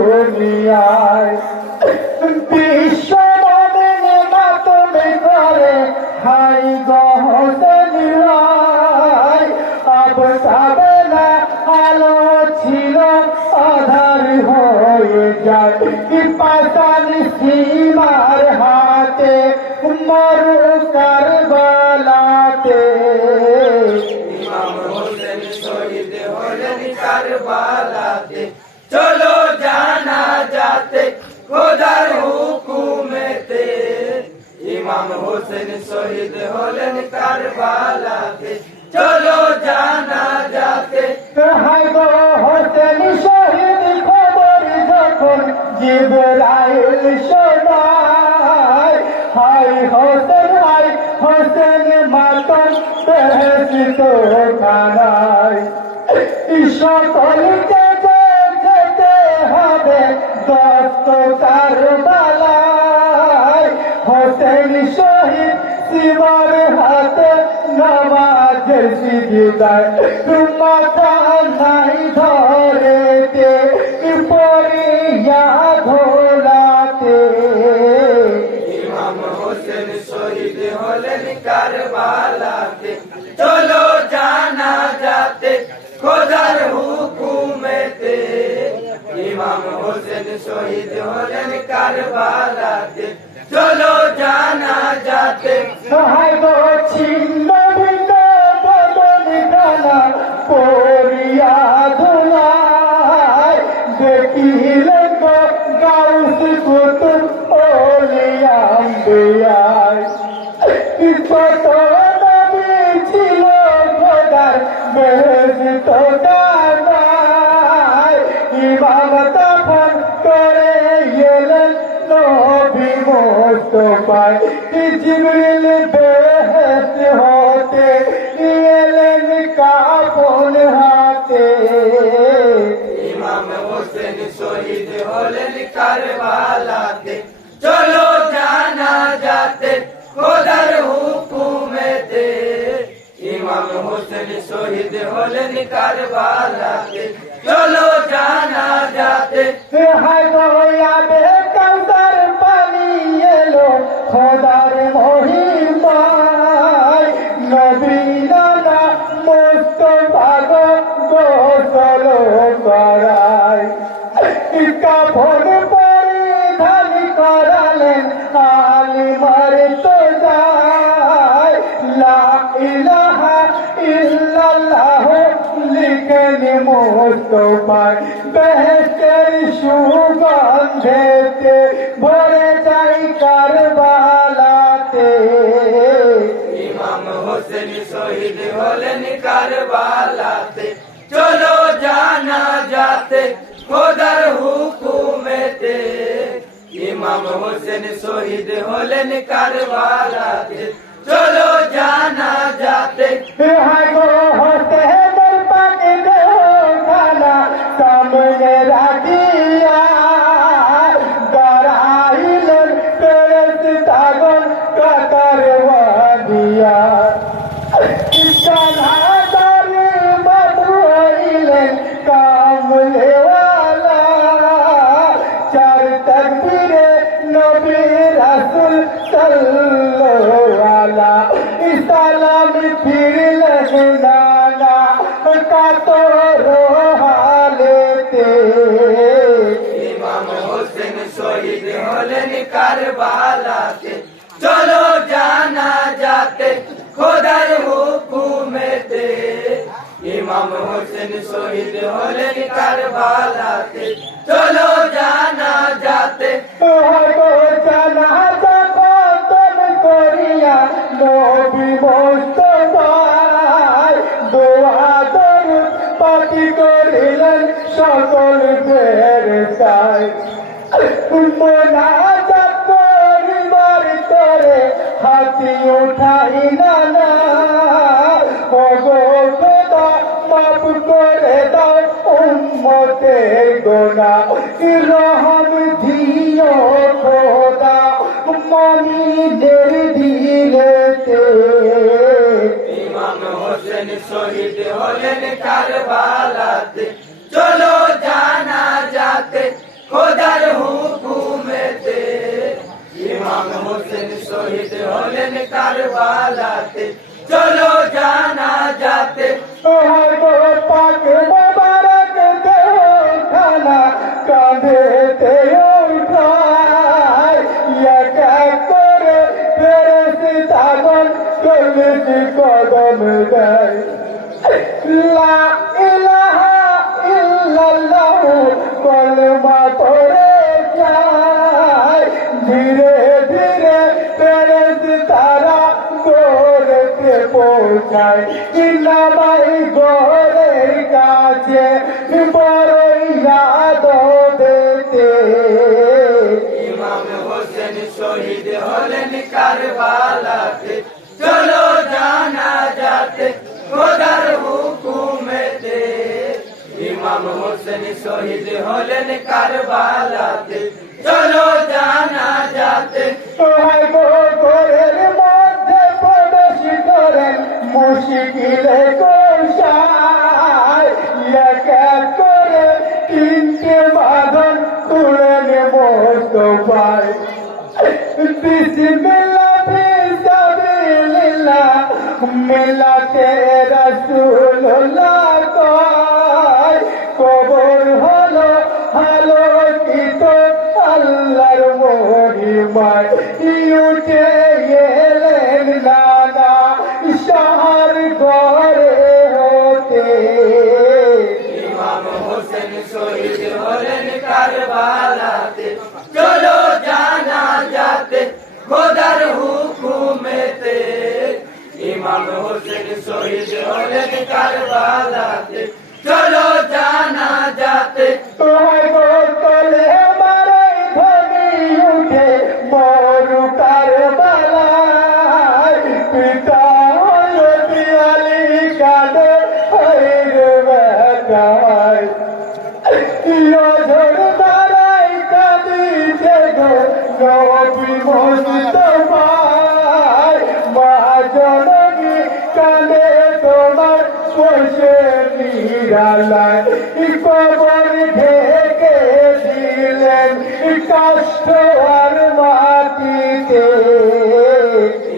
দুনিয়ায় বিশ্ব মানবে মাতমে করে হাই গহসেনিয়ায় আব সাবেলা আলো ছিল আধার হয়ে যায় কি পাতান সীমার হাতে মরু কারবালাতে ইমাম হোসেন শহীদ হলেন কারবালাতে চলো জানা যাতে খোদার হুকুমেতে ইমাম হোসেন শহীদ হলেন কারবালাতে চলো জানা যাতে হাই গো হোসেন শহীদ খবর যখন জিবরাইল শোনায় হাই হোসেন মাতম বেহেশত খানায় সকলকে যেতে হবে দস্ত কারবালায় হোসেন শহীদ শিবার হাতে নামাজের সিজদায় মাথা নাই ধরেতে পড়িয়া ঘোলাতে ইমাম হোসেন শহীদ হলেন কারবালাতে চলো জানা যাতে খোদার হুকুমেতে ইমাম হোসেন শহীদ হলেন কারবালাতে চলো জানা যাতে হাই গো ছিন্ন ভিন্ন বদন খানা পড়িয়া ধুলায় দেখিলে গাউস কুতুব ওলিয়া আম্বিয়ায় কত নবী ছিল খোদার বেহেশত খানায় ইমাম তখন করে এলেন নবী মুস্তাফায় জিবরিল বেহেশত হতে এলেন কাফন হাতে ইমাম হোসেন শহীদ হলেন কারবালাতে চলো জানা যাতে খোদার হুকুমেতে ইমাম হোসেন শহীদ হলেন কারবালাতে চলো জানা যাতে হাই গোয়া বে কাউসার পানি এলো খোদার মহিমায় নবী নানা মুস্তাফা গোসল করায় কাফন পরিধান করালেন আলিমার তো যায় লা ইলাহা ইল্লাল্লাহ লিখেন মুস্তাফায় বেহেশতের সুগন্ধেতে ভরে যাই কারবালাতে ইমাম হোসেন শহীদ হলেন কারবালাতে চলো জানা যাতে খোদার হুকুমেতে ইমাম হোসেন শহীদ হলেন কারবালাতে চলো জানা যাতে হাই গো হোসেন পাকে দেহ খানা সামনে রাখিয়া দাঁড়াইলেন ফেরেশতাগণ কাতার ওয়াদিয়া কানাদারি মধু হইলেন কামলেওয়ালা চার তকবীরে নবী রাসূল সাল্লাল্লাহু আলাইহি সালাম ফিরলেন নানা কাতর হালেতে ইমাম হোসেন শহীদ হলেন কারবালাতে চলো জানা যাতে খোদার হুকুমেতে ইমাম হোসেন শহীদ হলেন কারবালাতে চলো জানা যাতে হয়তো জানাজা খতম করিয়া নবী মুস্তাফায় দোয়া দরুদ পাঠি করিলেন সকল ফেরেশতায় মোনাজাত করিবার তরে হাতি উঠাই নানা ওগো খোদা মাফ করে দাও উম্মতের গোনাহ রহম দিও খোদা মুমিনদের দিলেতে ইমাম হোসেন শহীদ হলেন কারবালাতে চলো জানা যাতে जाते খোদার হুকুমেতে ইমাম হোসেন শহীদ হলেন কারবালাতে চলো জানা যাতে তোমার গো পাক মোবারক দেহ খানা কাঁধেতে উঠায় এক এক করে ফেরেশতাগণ কলসি কদম দেয় লা ইলাহা ইল্লাল্লাহ কলমা পড়ে যায় ধীরে ধীরে ফেরেশতারা গোরতে পৌঁছায় ইলামাই গোরের কাছে বড়ই আদরেতে ইমাম হোসেন শহীদ হলেন কারবালাতে চলো জানা যাতে খোদার হুকুমেতে ইমাম হোসেন শহীদ হলেন কারবালাতে চলো জানা যাতে তোমার গোরের মধ্যে প্রবেশ করেন মুশকিলে কোষায় এক এক করে তিনটে বাঁধন খুলেন মোস্তফায় বিসমিল্লাহ ফিসাবিলিল্লাহ মিল্লাতে রাসূলুল্লাহ কয় কবর হলো আলোকিত আল্লাহর মহিমায় উঠে এলেন নানা শহর ঘরে হতে ইমাম হোসেন শহীদ হলেন কারবালাতে চলো জানা যাতে খোদার হুকুমেতে ইমাম হোসেন শহীদ হলেন কারবালাতে চলো জানা যাতে তোমার গোতলে মারাই ধনি উঠে মরু কারবালায় পিতা হযরত আলী কাঁদে হইরে বেটায় নজর দাঁড়াই কাঁদিছে গো নবী মুস্তাফায় মা জননী কাঁদে তোমার বসে নিরালায় কবর ঢেকে দিলেন কাষ্ঠ আর মাটিতে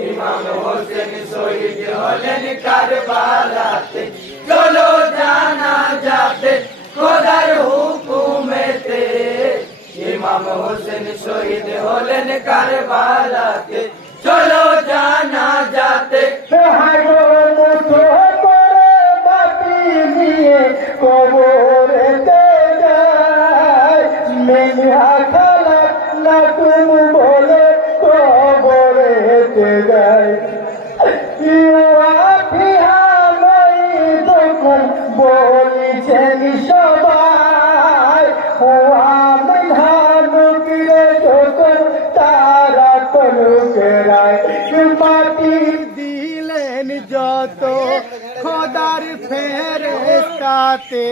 ইমাম হোসেন শহীদ হলেন কারবালাতে চলো জানা যাতে খোদার হুকুমেতে ইমাম হোসেন শহীদ হলেন কারবালাতে চলো জানা যাতে হাগো মুঠো করে মাটি নিয়ে কবরেতে যায় মেঘা খালা নাকুম বলে কবরেতে যায় তখন বলিছেন সবাই আমি ধানুকিরে যখন তারা কলুকেরায় মাটি দিলেন যত খোদার ফেরেশতাতে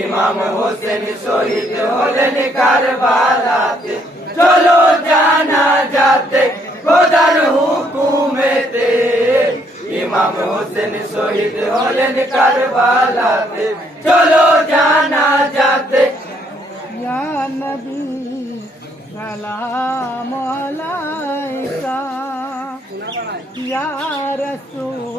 ইমাম হোসেন শহীদ হলেন কারবালাতে চলো জানা যাতে খোদার হুকুমেতে ইমাম হোসেন শহীদ হলেন কারবালাতে চলো জানা যাতে ইয়া নবী সালাম আলাইকা ইয়া রাসূল